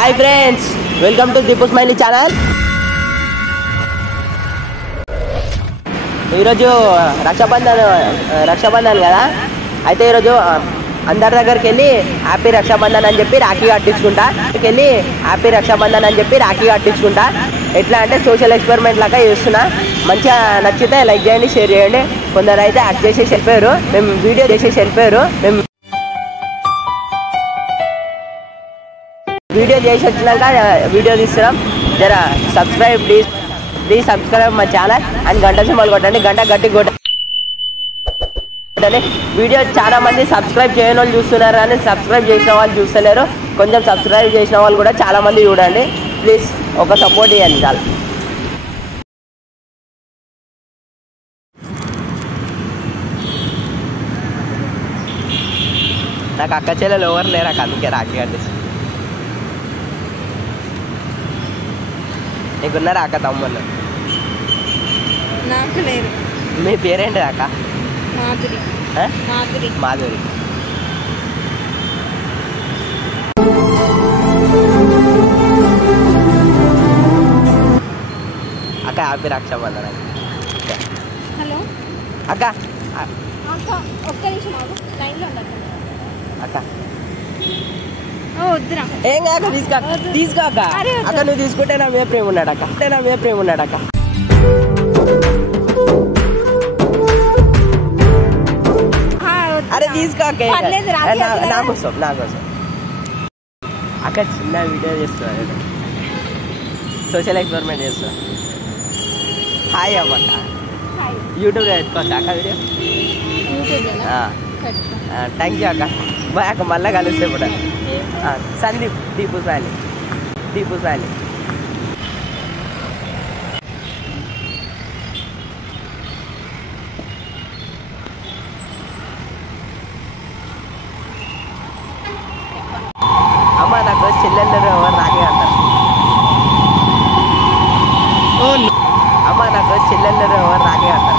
Hi friends, welcome to Deepu smiley channel. ఈరోజు రక్షాబంధన్ కదా. అయితే ఈరోజు అందరి దగ్గరికి వెళ్ళి హ్యాపీ రక్షాబంధన్ అని చెప్పి రాఖీ కట్టించుకుంటా. ఎట్లా అంటే సోషల్ ఎక్స్పెరిమెంట్ లాగా చేస్తున్నా. మంచిగా నచ్చితే లైక్ చేయండి, షేర్ చేయండి. కొందరు అయితే యాక్ట్ చేసేసి వెళ్ళిపోయారు, మేము వీడియో చేసి వచ్చినాక వీడియో తీస్తున్నాం. జర subscribe please subscribe my channel and గంట సింబల్ కొట్టండి, గంట గట్టి కొట్టండి. వీడియో చాలా మంది సబ్స్క్రైబ్ చేయని వాళ్ళు చూస్తున్నారు, కానీ సబ్స్క్రైబ్ చేసిన వాళ్ళు చూస్తలేరు. కొంచెం సబ్స్క్రైబ్ చేసిన వాళ్ళు కూడా చాలా మంది చూడండి. ప్లీజ్ ఒక సపోర్ట్ ఇవ్వండి చాలా. నాకు అక్క చెల్లెలు ఎవరు లేరు, అందుకే రాఖీ కట్టేసి. నీకున్నారా అక్క తమ్ముళ్ళు? నాకు లేదు. మీ పేరేంటి అక్క? మాధురి. మాధురి. అక్క హ్యాపీ రక్షాబంధన్. హలో అక్క. ఒక్క నిమిషం లైన్లో ఉండదు అక్క. వద్దురా, ఏం కాక తీసుకో అక్క. అక్క నువ్వు తీసుకుంటే నా మీద ప్రేమ ఉన్నాడు అక్క. అరే తీసుకో అక్క. నా కోసం అక్క చిన్న వీడియో చేస్తున్నా, సోషల్ ఎక్స్పెరిమెంట్ చేస్తున్నా. హాయ్ అమ్మక్క. యూట్యూబ్లో పెట్టుకోవచ్చా అక్క వీడియో? థ్యాంక్ యూ అక్క. బాయ్ అక్క, మళ్ళీ కలిస్తే ఇప్పుడు. సందీప్, దీపు సాని. అమ్మ నాకు చెల్లెళ్ళు ఎవరు రాకే అంటారు. అమ్మ నాకు చెల్లెళ్ళు ఎవరు రాకే అంటారు.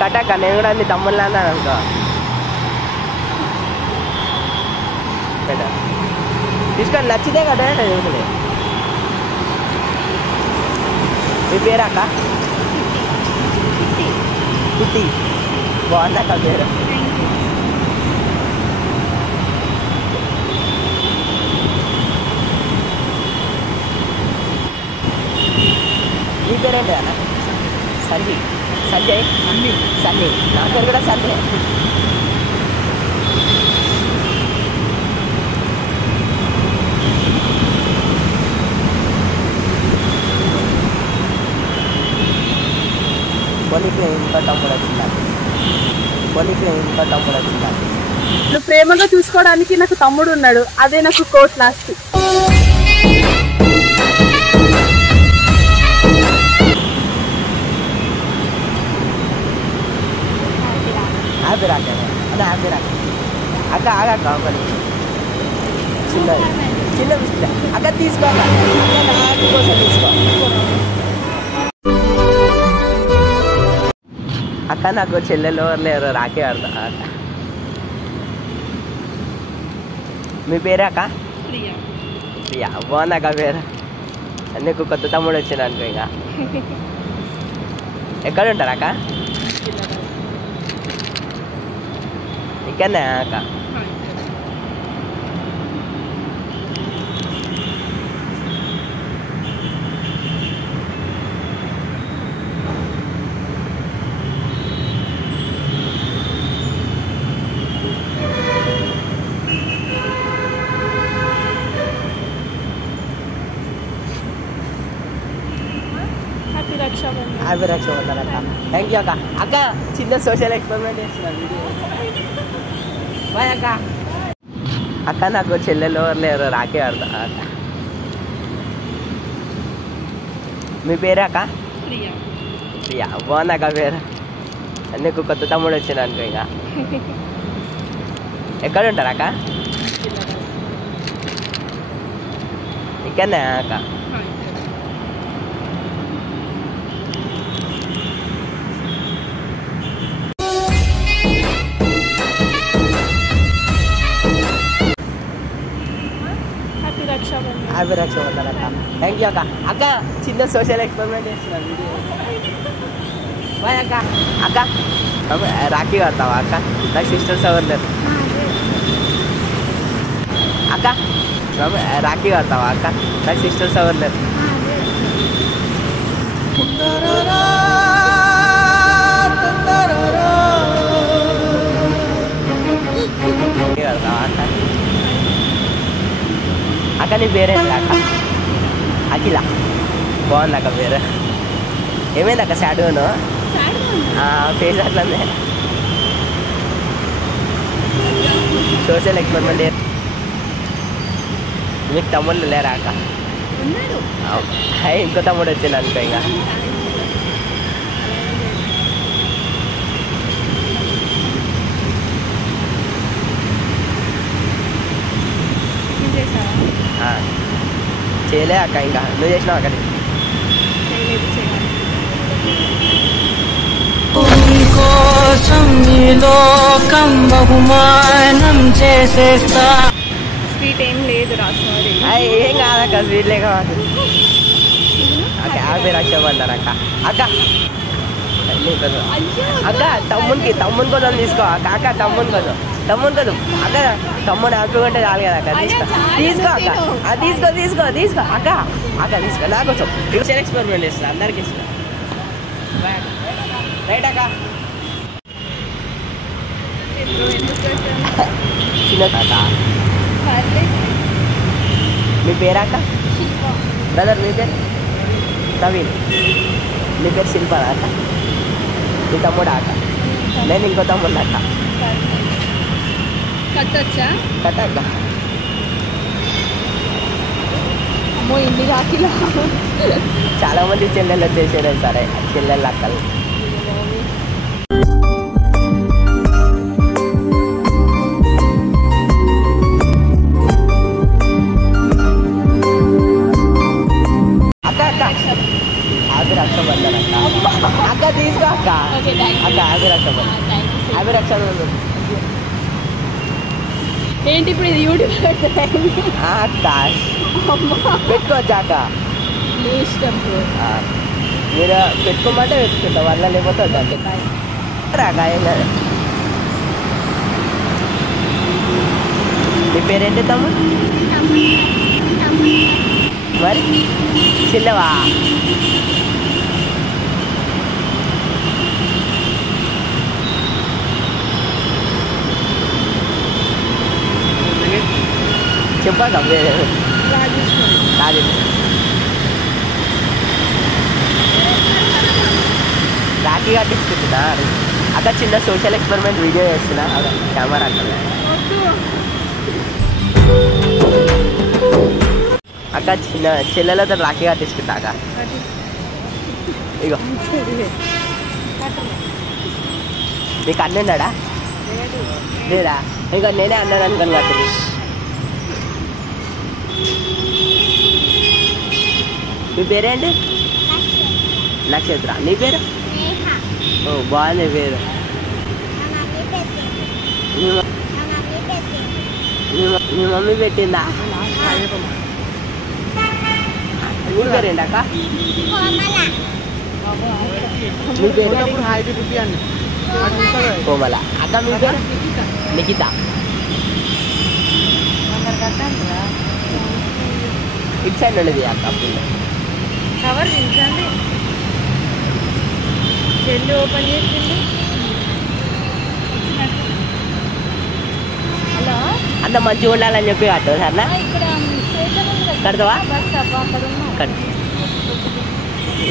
కటక్క నేను కూడా మీ తమ్ముళ్ళ అన్నాను అనుకో. తీసుకొని నచ్చితే కదా చూసులే. మీ పేరు అక్క? కుట్టి. బాగుందక్క పేరు. మీ పేరేంటి అన్న? సంజయ్. సన్నీ. నా పేరు కూడా సంజయ్. కొలికి ఇంకో తమ్ముడు వచ్చింది. నువ్వు ప్రేమగా చూసుకోవడానికి నాకు తమ్ముడు ఉన్నాడు, అదే నాకు కోట్ లాస్ట్. హ్యాపీ రాక అక్క. ఆగక్క ఒకటి చిన్న విషయం అక్క. తీసుకో కోసం తీసుకో అక్క. నాకు చెల్లెలు ఎవరు లేరు, రాకే ఆడతా అక్క. మీ పేరే అక్క? ప్రియా. బాగుందక్క పేరు. నీకు కొత్త తమ్ముడు వచ్చింది అనుకో. ఇంకా ఎక్కడ ఉంటారు అక్క? ఇక్కడనే అక్క. హ్యాపీ రక్షాబంధన్ అక్క. థ్యాంక్ యూ అక్క. అక్క చిన్న సోషల్ ఎక్స్పెరిమెంట్ చేస్తున్నా వీడియో. బాయ్ అక్క. అక్క నాకు చెల్లెలు ఎవరు లేరు, రాకే ఆడతా అక్క. మీ పేరే అక్క? ప్రియా. బాగుందక్క పేరు. నీకు కొత్త తమ్ముడు వచ్చింది అనుకో. ఇంకా ఎక్కడ ఉంటారు అక్క? ఇక్కడనే అక్క. హ్యాపీ రక్షాబంధన్ అక్క. థ్యాంక్ యూ అక్క. అక్క చిన్న సోషల్ ఎక్స్పెరిమెంట్ చేస్తున్నాను వీడియో. బాయ్ అక్క. అక్క రాఖీ కడతావా అక్క? నాకు సిస్టర్స్ ఎవరు లేరు. అక్క రాఖీ కడతావా అక్క? నాకు సిస్టర్స్ ఎవరు లేరు. కడతావా అక్క? అక్క నీ పేరేంటి అక్క? అఖిల. బాగుంది అక్క పేరు. ఏమైంది అక్క సాడ్గాను? ఫేస్ అట్లనే సోషల్ ఎక్స్పెరిమెంట్. మీకు తమ్ముళ్ళు లేరా అక్క? ఇంకో తమ్ముడు వచ్చింది అనుకో. ఇంకా చేయలే అక్క. ఇంకా నువ్వు చేసినావు అక్క? కోసం ఈ లోకం బహుమానం చేసేస్తా. స్వీట్ ఏం లేదు రా. సారీ. ఏం కాదక్క, స్వీట్లే కావాలి. అక్క హ్యాపీ రక్షాబంధన్ అక్క. అక్క అక్క తమ్ముని కోసం తీసుకో అక్క. అక్క తమ్ముని కోసం అక్క. తమ్ముడు హ్యాపీగా ఉంటే చాలు కదా అక్క. తీసుకో అక్క. తీసుకో అక్క. తీసుకో నా కోసం. ఫ్యూచర్ ఎక్స్పెరిమెంట్ చేస్తా అందరికి ఇస్తా. రైట్ అక్క. చిన్న అక్క. మీ పేరు అక్క? బ్రదర్ మీ పేరు? నవీన్. మీ పేరు శిల్ప అక్క? మీ తమ్ముడా అక్క? నేను ఇంకో తమ్ముడు అక్క. కట్టొచ్చా? కట్ట అక్క. అమ్మో ఇన్ని రాఖీలా. చాలా మంది చెల్లెళ్ళు వచ్చేసారు. సరే చెల్లెళ్ళు అక్కలు. హ్యాపీ రక్షాబంధన్ అక్క. అక్క తీసుకో అక్క. హ్యాపీ రక్షాబంధన్. హ్యాపీ రక్షాబంధన్. ఏంటి ఇప్పుడు ఇది యూట్యూబ్ అక్క పెట్టుకోవచ్చా అక్క? మీ ఇష్టం. మీరు పెట్టుకోమంటే పెట్టుకుంటా, వల్ల లేకపోతే వద్దండి అక్క. ఏం కాదు. మీ పేరేంటి తమ్ముడు? మరి చిల్లవా? చెప్పాక రాఖీ కట్టించుకుంటున్నా అక్క. చిన్న సోషల్ ఎక్స్పెరిమెంట్ వీడియో చేస్తున్నా. కెమెరా అక్కడ అక్క. చిన్న చెల్లెలతో రాఖీ కట్టించుకుంటా అక్క. ఇగో నీకు అన్నున్నాడా? లేదా? ఇంకా నేనే అన్నాను అనుకోను కట్టు. మీ పేరేంటి? నక్షత్ర. నీ పేరు? ఓ బాగుంది పేరు. మీ మమ్మీ పెట్టిందా? మీ పేరేంటి అక్క? మీ పేరు? కోమల. అక్క మీ పేరు? నిఖిత. ఇటు సైడ్ ఉండేది అక్క. కవర్ నిల్చండి. చెల్లి ఓపెన్ చేసింది. హలో అంత మంచిగా ఉండాలని చెప్పి కట్టు సరేనా? కడతావా?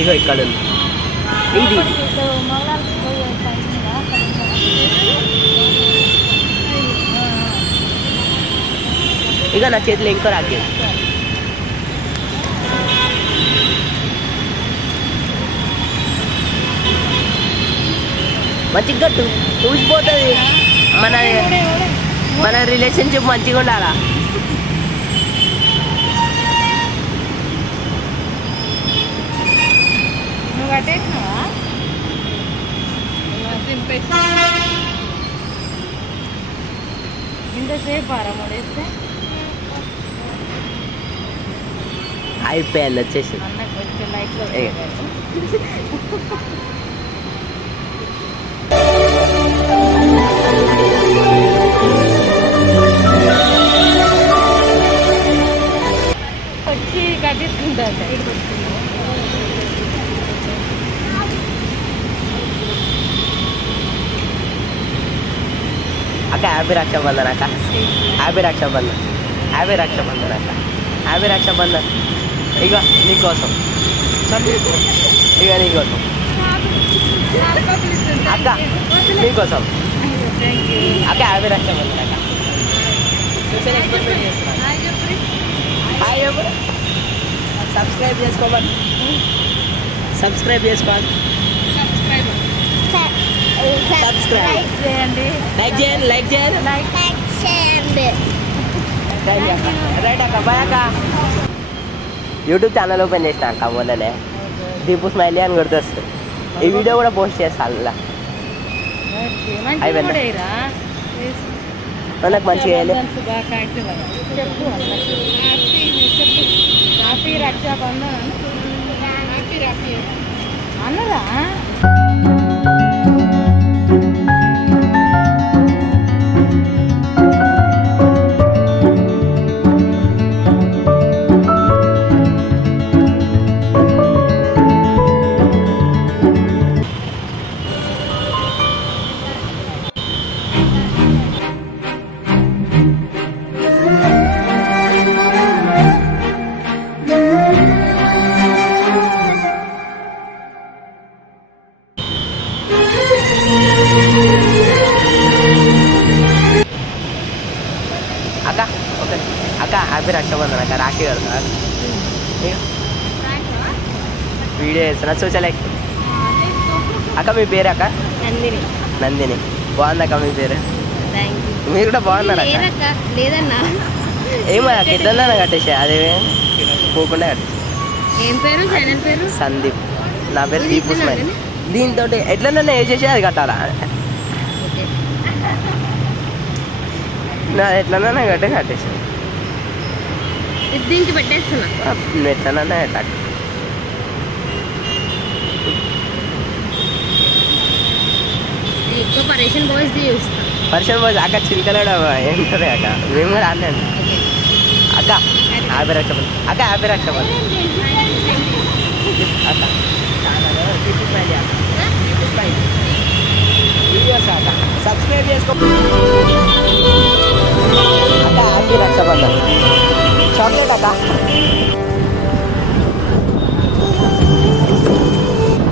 ఇగో ఇక్కడ ఉంది. ఇది ఇక నా చేతిలో ఇంకో రాఖీ. మంచిగా కట్టు, చూసిపోతుంది. మన రిలేషన్షిప్ మంచిగా ఉండాలా. నువ్వు కట్టేసినావా? ఇంతసేపు ఆరా ముడేస్తే అయిపోయింది వచ్చేసి వచ్చి కట్టించుకుంటారు. అక్క హ్యాపీ రక్షాబంధన్ అక్క, హ్యాపీ రక్షాబంధన్, హ్యాపీ రక్షాబంధన్ అక్క, హ్యాపీ రక్షాబంధన్. ఇక నీకోసం, ఇక నీకోసం అక్క, నీకోసం అక్క హ్యాపీ రక్షాబంధన్ అక్క. హాయ్ ఎవరు సబ్స్క్రైబ్ చేసుకోవాలి, సబ్స్క్రైబ్ చేసుకోవాలి, సబ్స్క్రైబ్ చేయండి, లైక్ చేయండి, లైక్ చేయండి, రైట్ అక్క. బాయ్ అక్క. యూట్యూబ్ ఛానల్ ఓపెన్ చేసిన అక్క మొన్ననే, దీపు స్మైలీ అని గుర్తొస్తుంది. ఈ వీడియో కూడా పోస్ట్ చేస్తాను అలా. అయిపోయింది నాకు మంచిగా వేయలే. హ్యాపీ రక్షాబంధన్ అన్నరా. అక్క ఓకే అక్క హ్యాపీ రక్షాబంధన్ అక్క. రాఖీ కడతా వీడియో చేస్తున్నా చూచలేక. అక్క మీ పేరు అక్క? నందిని. నందిని. బాగుంది అక్క మీ పేరు. మీరు కూడా బాగున్నారు అక్క. లేదన్నా ఏమో అక్క ఇద్దరు కట్టేసా అదే పోకుండా కట్టేసి. ఏం పేరు ఛానల్ పేరు? సందీప్. నా పేరు దీపు స్మైల్. దీంతో ఎట్లన్నా వేసేసి అది కట్టాలా, నా ఎట్లన్నా కట్టేసి దీనికి పెట్టేస్తున్నా. ఎట్లన్నా ఎట్లా ఎక్కువ పరేషన్ బాయ్స్ చూస్తా. పర్సన్ బాయ్స్ అక్క చిలకలేడు ఏంటది అక్క. మేము కూడా అన్నాను అక్క హ్యాపీ రక్షాబంధన్ అక్క, హ్యాపీ రక్షాబంధన్ అక్క. వీడియోస్ అక్క సబ్స్క్రైబ్ చేసుకో అక్క. హ్యాపీ రక్షాబంధన్ చాక్లెట్ అక్క.